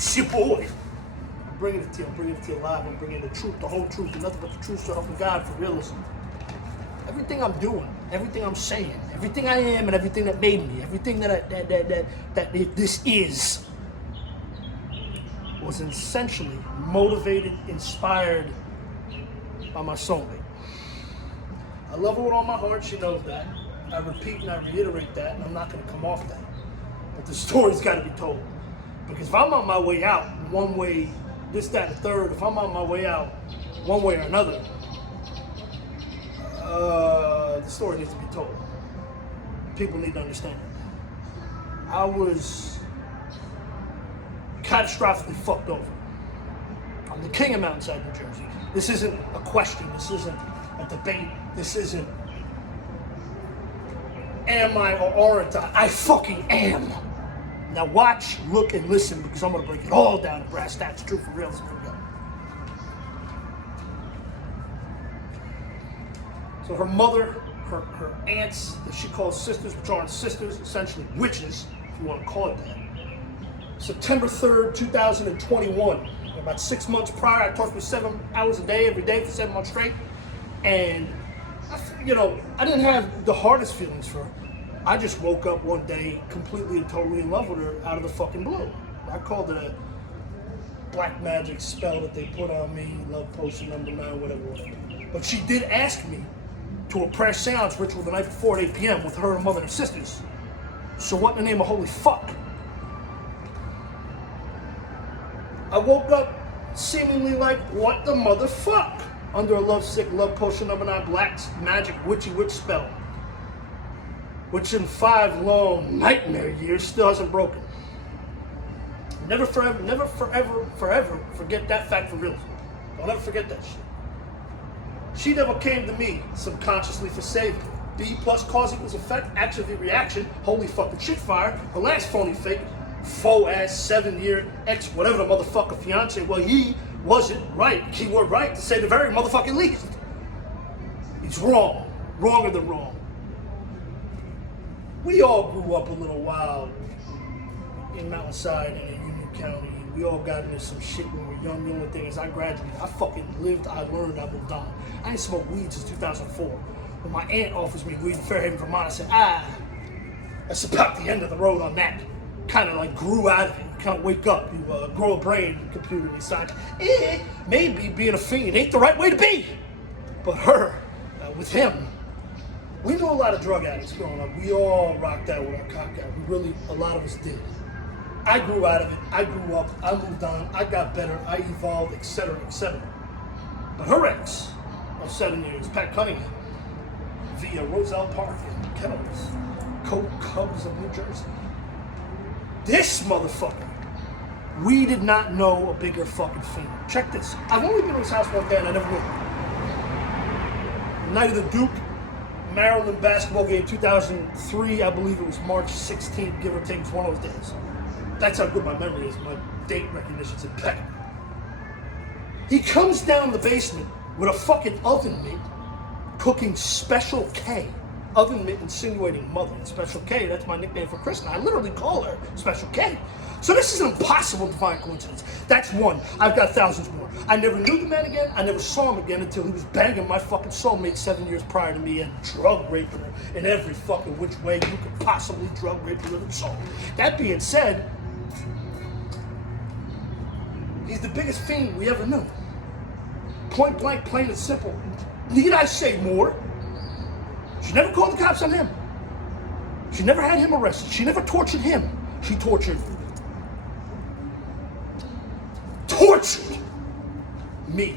It's your boy. I'm bringing it to you. I'm bringing it to you live. I'm bringing the truth, the whole truth, and nothing but the truth, so help me God for realism. Everything I'm doing, everything I'm saying, everything I am, and everything that made me, everything that this is, was essentially motivated, inspired by my soulmate. I love her with all my heart. She knows that. I repeat and I reiterate that, and I'm not going to come off that. But the story's got to be told. Because if I'm on my way out one way, this, that, and the third, if I'm on my way out one way or another, the story needs to be told. People need to understand it. I was catastrophically fucked over. I'm the king of Mountainside, New Jersey. This isn't a question. This isn't a debate. This isn't am I or aren't I? I fucking am. Now watch, look, and listen, because I'm going to break it all down to brass tacks, true for real. So her mother, her aunts, that she calls sisters, which aren't sisters, essentially witches, if you want to call it that. September 3rd, 2021. About 6 months prior, I talked for 7 hours a day, every day for 7 months straight. And, I didn't have the hardest feelings for her. I just woke up one day completely and totally in love with her out of the fucking blue. I called it a black magic spell that they put on me, love potion number 9, whatever. But she did ask me to a prayer seance ritual the night before at 8 p.m. with her mother and her sisters. So what in the name of holy fuck? I woke up seemingly like, what the motherfuck? Under a lovesick love potion number 9 black magic witchy witch spell. Which in 5 long nightmare years still hasn't broken. Never forever forget that fact for real. Don't ever forget that shit. She never came to me subconsciously for saving. B plus cause equals effect, action v reaction, holy fucking shit fire, the last phony fake, faux ass 7-year ex, whatever the motherfucker fiance, well he wasn't right, keyword right, to say the very motherfucking least. He's wrong, wronger than wrong. We all grew up a little wild in Mountainside and in Union County. We all got into some shit when we were young. The only thing is I graduated. I fucking lived, I learned, I moved on. I ain't smoked weed since 2004. When my aunt offers me weed in Fairhaven, Vermont, I said, that's about the end of the road on that. Kind of like grew out of it. You kind of wake up. You grow a brain, computer decide, maybe being a fiend ain't the right way to be. But her, with him, we know a lot of drug addicts growing up. We all rocked out with our cock out. A lot of us did. I grew out of it. I grew up. I moved on. I got better. I evolved, etc., etc. But her ex of 7 years, Pat Cunningham, via Roselle Park in Kettles, Coke Cubs of New Jersey. This motherfucker, we did not know a bigger fucking fiend. Check this. I've only been to his house one day and I never knew. The night of the Duke Maryland basketball game, 2003, I believe it was March 16th, give or take, it's one of those days. That's how good my memory is. My date recognition's impeccable. He comes down the basement with a fucking oven mitt cooking Special K. Oven mitt insinuating mother. And Special K, that's my nickname for Kristen. I literally call her Special K. So this is an impossible divine coincidence. That's one. I've got thousands more. I never knew the man again. I never saw him again until he was banging my fucking soulmate 7 years prior to me and drug raping her in every fucking which way you could possibly drug rape a living soul. That being said, he's the biggest fiend we ever knew. Point blank, plain and simple. Need I say more? She never called the cops on him. She never had him arrested. She never tortured him. She tortured me.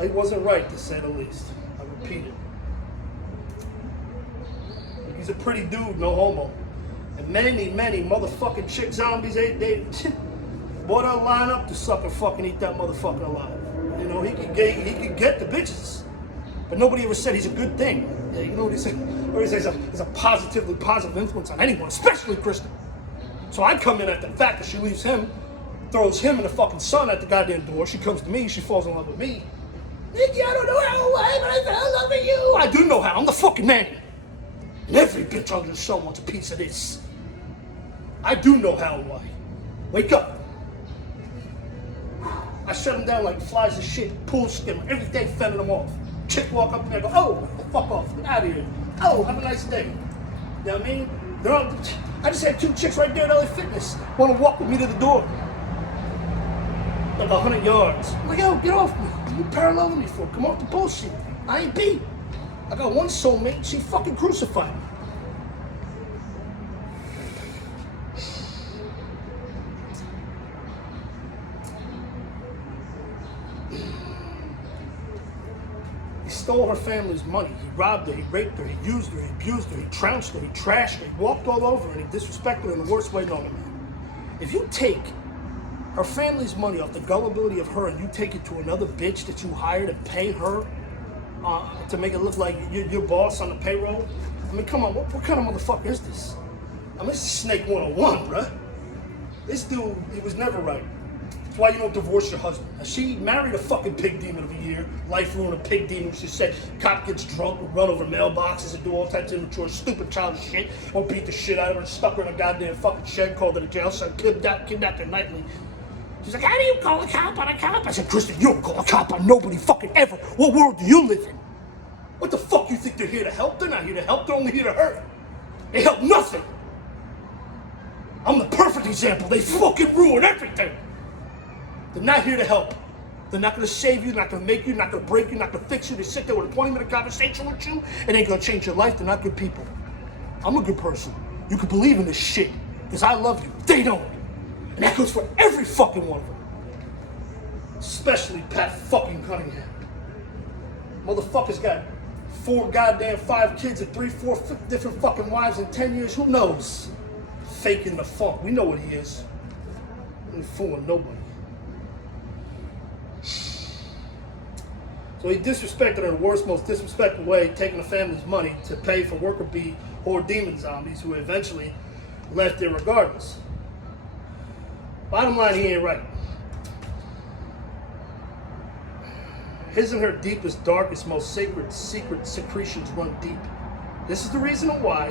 It wasn't right, to say the least. I repeat it. He's a pretty dude, no homo. And many motherfucking chick zombies, they boy, they'll line up to suck and fucking eat that motherfucker alive. You know, he could get the bitches. But nobody ever said he's a good thing. Yeah, you know what he said? Or he says he's a positively positive influence on anyone, especially Kristen. So I come in at the fact that she leaves him, throws him and the fucking son at the goddamn door. She comes to me, she falls in love with me. Nikki, I don't know how, why, but I fell in love with you. I do know how, I'm the fucking man. And every bitch under the sun wants a piece of this. I do know how and why. Wake up. I shut them down like flies of shit, pool skimmer, every day fending them off. Chick walk up and I go, oh, fuck off, get out of here. Oh, have a nice day. You know what I mean? I just had 2 chicks right there at LA Fitness want to walk with me to the door. Like 100 yards. I'm like, yo, get off me. What are you paralleling me for? Come off the bullshit. I ain't beat. I got one soulmate, she fucking crucified me. He stole her family's money. He robbed her, he raped her, he used her, he abused her, he trounced her, he trashed her, he walked all over her, and he disrespected her in the worst way known to man. If you take her family's money off the gullibility of her and you take it to another bitch that you hired and pay her to make it look like you're your boss on the payroll, I mean, come on, what kind of motherfucker is this? I mean, this is Snake 101, bruh. This dude, he was never right. That's why you don't divorce your husband. She married a fucking pig demon of a year. Life ruined a pig demon. She said cop gets drunk, will run over mailboxes and do all types of immature, stupid, childish shit. Or beat the shit out of her and stuck her in a goddamn fucking shed, called her a jail cell, kidnapped her nightly. She's like, how do you call a cop on a cop? I said, Kristen, you don't call a cop on nobody fucking ever. What world do you live in? What the fuck you think they're here to help? They're not here to help, they're only here to hurt. They help nothing. I'm the perfect example. They fucking ruin everything. They're not here to help. They're not gonna save you, they're not gonna make you, not gonna break you, not gonna fix you. They sit there with a 20-minute conversation with you, it ain't gonna change your life. They're not good people. I'm a good person. You can believe in this shit, because I love you. They don't. And that goes for every fucking one of them. Especially Pat fucking Cunningham. Motherfucker's got 5 kids and 4 different fucking wives in 10 years. Who knows? Faking the funk. We know what he is. He ain't fooling nobody. So he disrespected her in the worst, most disrespectful way, taking the family's money to pay for worker bee or demon zombies who eventually left there regardless. Bottom line, he ain't right. His and her deepest, darkest, most sacred, secret secretions run deep. This is the reason why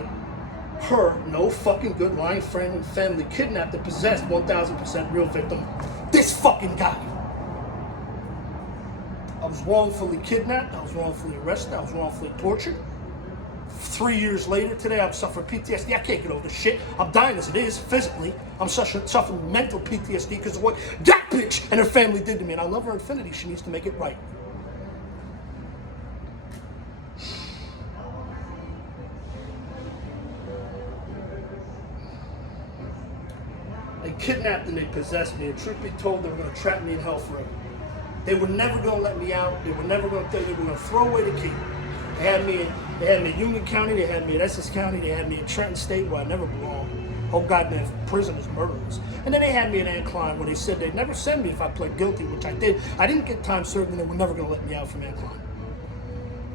her no fucking good lying friend and family kidnapped and possessed 1000% real victim, this fucking guy. I was wrongfully kidnapped, I was wrongfully arrested, I was wrongfully tortured. 3 years later, today I'm suffering PTSD. I can't get over this shit. I'm dying as it is, physically. I'm suffering mental PTSD because of what that bitch and her family did to me. And I love her infinity. She needs to make it right. They kidnapped and they possessed me. And truth be told, they were going to trap me in hell forever. They were never going to let me out. They were never going to think they were going to throw away the key. They had me in Union County, they had me in Essex County, they had me in Trenton State where I never belonged. Whole goddamn prisoners, murderers. And then they had me in Ancline where they said they'd never send me if I pled guilty, which I did. I didn't get time served and they were never going to let me out from Ancline.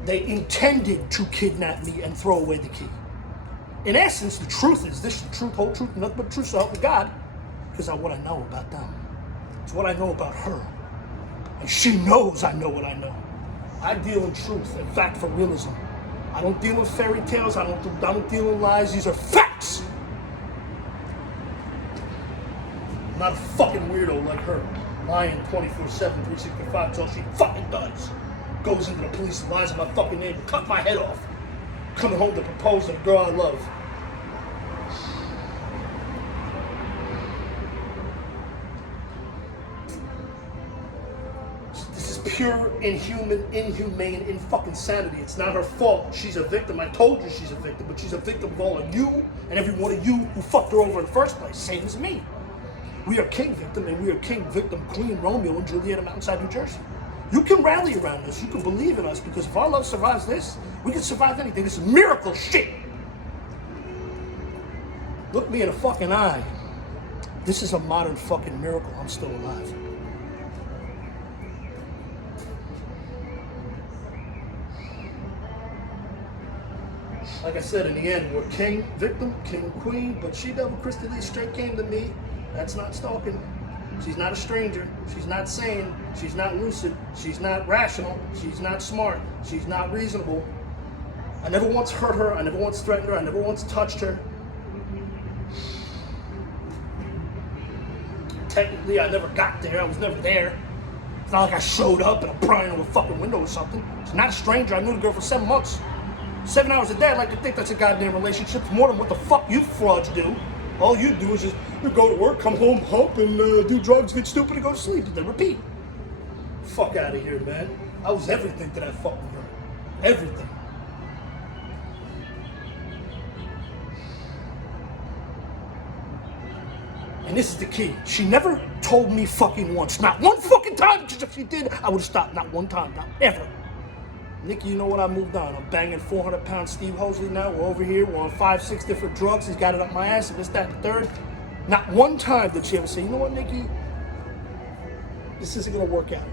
They intended to kidnap me and throw away the key. In essence, the truth is, this is the truth, whole truth, nothing but the truth, so help me God, because of what I know about them. It's what I know about her. And she knows I know what I know. I deal in truth and fact for realism. I don't deal in fairy tales. I don't deal in lies. These are facts. I'm not a fucking weirdo like her, lying 24/7, 365. It's all she fucking does. Goes into the police and lies in my fucking name, cut my head off. Coming home to propose to the girl I love. Pure, inhuman, inhumane, in fucking sanity. It's not her fault. She's a victim. I told you she's a victim, but she's a victim of all of you and every one of you who fucked her over in the first place. Same as me. We are king victim and we are king victim Queen Romeo and Juliet of Mountainside, New Jersey. You can rally around us. You can believe in us because if our love survives this, we can survive anything. This is miracle shit. Look me in the fucking eye. This is a modern fucking miracle. I'm still alive. Like I said, in the end, we're king, victim, king, queen, but she-devil Christy Lee straight came to me. That's not stalking. She's not a stranger. She's not sane. She's not lucid. She's not rational. She's not smart. She's not reasonable. I never once hurt her. I never once threatened her. I never once touched her. technically I never got there. I was never there. It's not like I showed up and I'm prying on a fucking window or something. It's not a stranger. I knew the girl for 7 months. 7 hours a day. I like to think that's a goddamn relationship. It's more than what the fuck you frauds do. All you do is just you go to work, come home, hump, and do drugs, get stupid, and go to sleep, and then repeat. Fuck out of here, man. I was everything to that fucking girl. Everything. And this is the key. She never told me fucking once. Not one fucking time. Because if she did, I would have stopped. Not one time. Not ever. Nikki, you know what? I moved on. I'm banging 400-pound Steve Hosley now. We're over here. We're on 5, 6 different drugs. He's got it up my ass and this, that, and the third. Not one time did she ever say, you know what, Nikki? This isn't going to work out.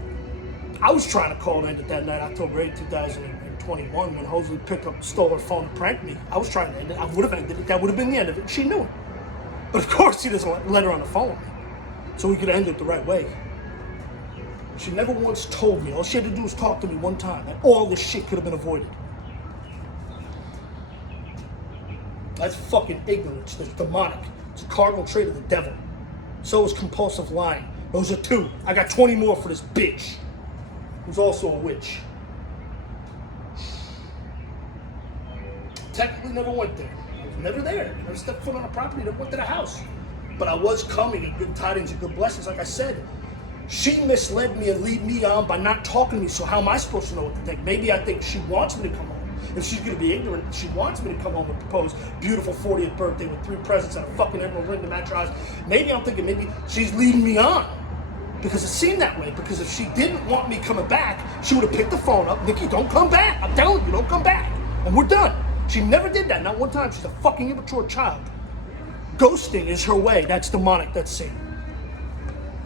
I was trying to call it ended that night, October 8, 2021, when Hosley stole her phone and pranked me. I was trying to end it. I would have ended it. That would have been the end of it. She knew it. But of course he doesn't let her on the phone. So we could end it the right way. She never once told me. All she had to do was talk to me one time, and all this shit could have been avoided. That's fucking ignorance. That's demonic. It's a cardinal trait of the devil. So is compulsive lying. Those are 2. I got 20 more for this bitch, who's also a witch. Technically never went there. I was never there. Never stepped foot on a property, never went to the house. But I was coming in good tidings and good blessings, like I said. She misled me and lead me on by not talking to me, so how am I supposed to know what to think? Maybe I think she wants me to come home. If she's going to be ignorant, she wants me to come home and propose beautiful 40th birthday with 3 presents and a fucking emerald ring to match her eyes. Maybe I'm thinking maybe she's leading me on. Because it seemed that way. Because if she didn't want me coming back, she would have picked the phone up. Nikki, don't come back. I'm telling you, don't come back. And we're done. She never did that. Not one time. She's a fucking immature child. Ghosting is her way. That's demonic. That's Satan.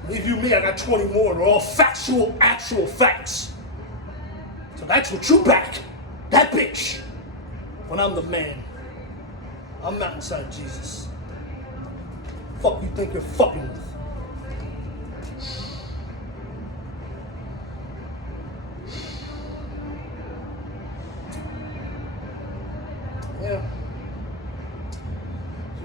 Leave you me, I got 20 more. They're all factual, actual facts. So that's what you back. That bitch. When I'm the man. I'm not inside Jesus. Fuck you think you're fucking with. Yeah.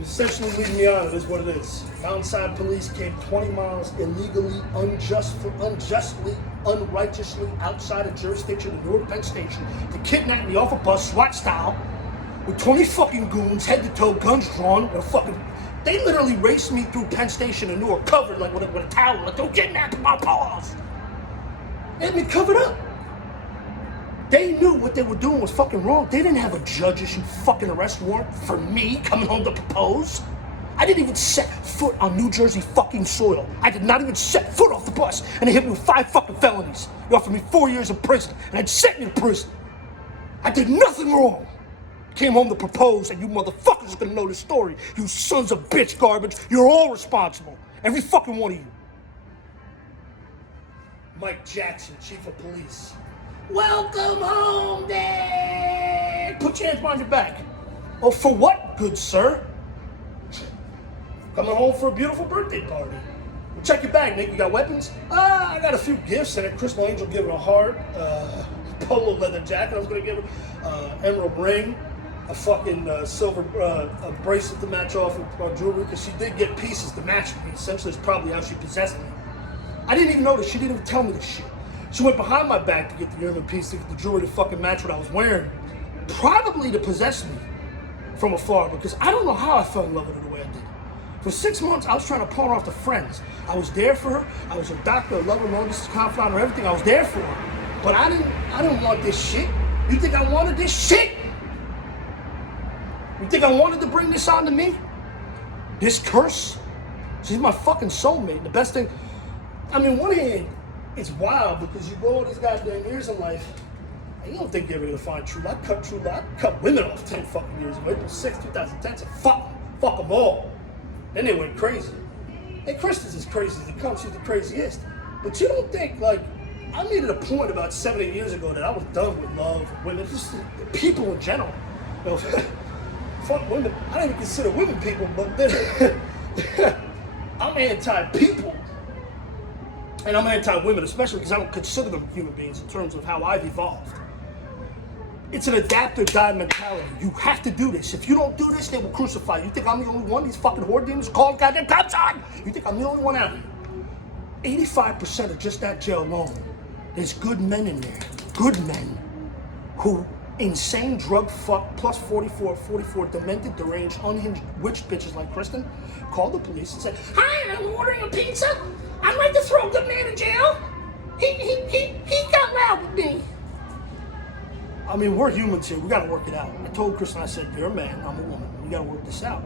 Essentially leading me on, it is what it is. Downside police came 20 miles illegally, unjustly, unrighteously outside of jurisdiction of Newark Penn Station to kidnap me off a bus, SWAT style, with 20 fucking goons, head to toe, guns drawn, and they literally raced me through Penn Station in Newark, covered like with a towel, like, don't kidnap my paws. They had me covered up. They knew what they were doing was fucking wrong. They didn't have a judge issue fucking arrest warrant for me coming home to propose. I didn't even set foot on New Jersey fucking soil. I did not even set foot off the bus, and they hit me with 5 fucking felonies. They offered me 4 years in prison, and they'd sent me to prison. I did nothing wrong. Came home to propose, and you motherfuckers are gonna know this story. You sons of bitch garbage. You're all responsible. Every fucking one of you. Mike Jackson, chief of police. Welcome home, Dad! Put your hands behind your back. Oh, for what, good sir? Coming home for a beautiful birthday party. Well, check your bag, Nick. You got weapons? I got a few gifts, and a crystal angel giving a heart, polo leather jacket I was going to give her, emerald ring, a fucking silver a bracelet to match off with jewelry, because she did get pieces to match me. Essentially, it's probably how she possessed me. I didn't even notice. She didn't even tell me this shit. She went behind my back to get the earring piece, to get the jewelry to fucking match what I was wearing. Probably to possess me from afar, because I don't know how I fell in love with her the way I did. For 6 months, I was trying to pawn her off to friends. I was there for her. I was her doctor, lover, long-distance confidant, or everything. I was there for her. But I didn't want this shit. You think I wanted this shit? You think I wanted to bring this on to me? This curse? She's my fucking soulmate. The best thing, I mean, one hand, it's wild because you go all these goddamn years in life and you don't think you're ever gonna find true love. I cut women off 10 fucking years ago. April 6, 2010, so fuck them all. Then they went crazy. And Kristen's as crazy as it comes. She's the craziest. But you don't think, like, I made it a point about 7, 8 years ago that I was done with love, women, just people in general. You know, fuck women. I don't even consider women people, but then I'm anti-people. And I'm anti-women, especially because I don't consider them human beings in terms of how I've evolved. It's an adapt or die mentality. You have to do this. If you don't do this, they will crucify you. You think I'm the only one? These fucking whore demons called goddamn cops on. You think I'm the only one out here? 85% of just that jail alone, there's good men in there. Good men who insane drug fuck plus 44 demented, deranged, unhinged witch bitches like Kristen called the police and said, "Hi, I'm ordering a pizza. I'd like to throw a good man in jail. He got loud with me." I mean, we're humans here. We gotta work it out. I told Kristen, I said, "You're a man, I'm a woman. We gotta work this out."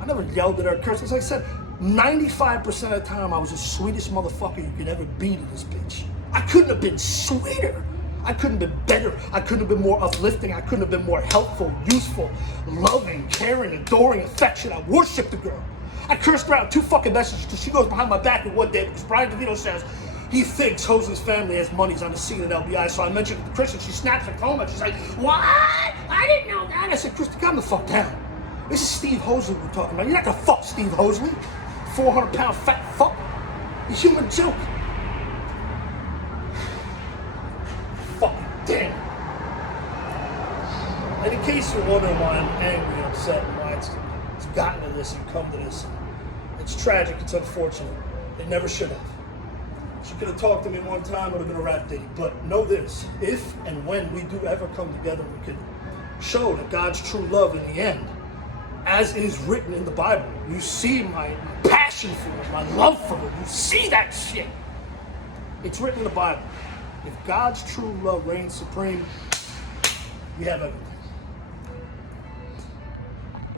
I never yelled at her, cursed. As I said, 95% of the time, I was the sweetest motherfucker you could ever be to this bitch. I couldn't have been sweeter. I couldn't have been better. I couldn't have been more uplifting. I couldn't have been more helpful, useful, loving, caring, adoring, affectionate. I worshiped the girl. I cursed her out 2 fucking messages till she goes behind my back in one day because Brian DeVito says he thinks Jose's family has monies on the scene at LBI. So I mentioned it to Kristen. She snaps her phone and she's like, "What? I didn't know that." I said, "Kristen, calm the fuck down. This is Steve Hosley we're talking about. You're not gonna fuck Steve Hosley. 400-pound fat fuck. He's a human joke." Fucking damn. And in case you're wondering why I'm angry and upset and why it's gotten to this and come to this, it's tragic, it's unfortunate. They never should have. She could have talked to me one time, it would have been a rap date. But know this, if and when we do ever come together, we could show that God's true love in the end, as is written in the Bible. You see my passion for her, my love for her. You see that shit. It's written in the Bible. If God's true love reigns supreme, we have everything.